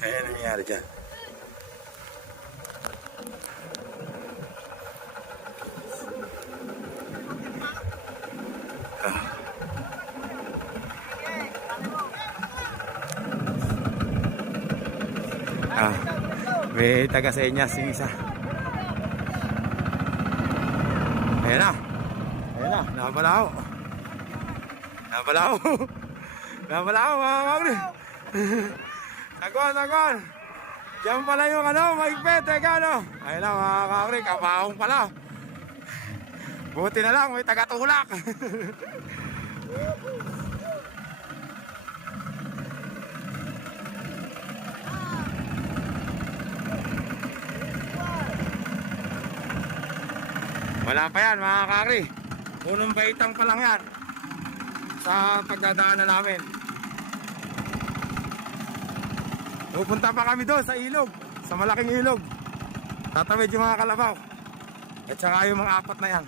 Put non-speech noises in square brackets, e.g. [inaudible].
Kaya nangyayari dyan. Ah, may taga sa inya sing isa. Ayan na. Ayan na, nabalaw. Nabalaw. [laughs] Nabalaw mga kamri. [laughs] Tagon, tagon. Diyan pala yung ano, maigpit, teka ano. Ayun na mga kamri, kapaong pala. Buti na lang, may taga-tulak. Wala pa yan mga kakri. Punong baitang pa lang yan. Sa pagdadaanan namin. Pupunta pa kami doon sa ilog. Sa malaking ilog. Tatawid yung mga kalabaw. At saka yung mga apat na yan.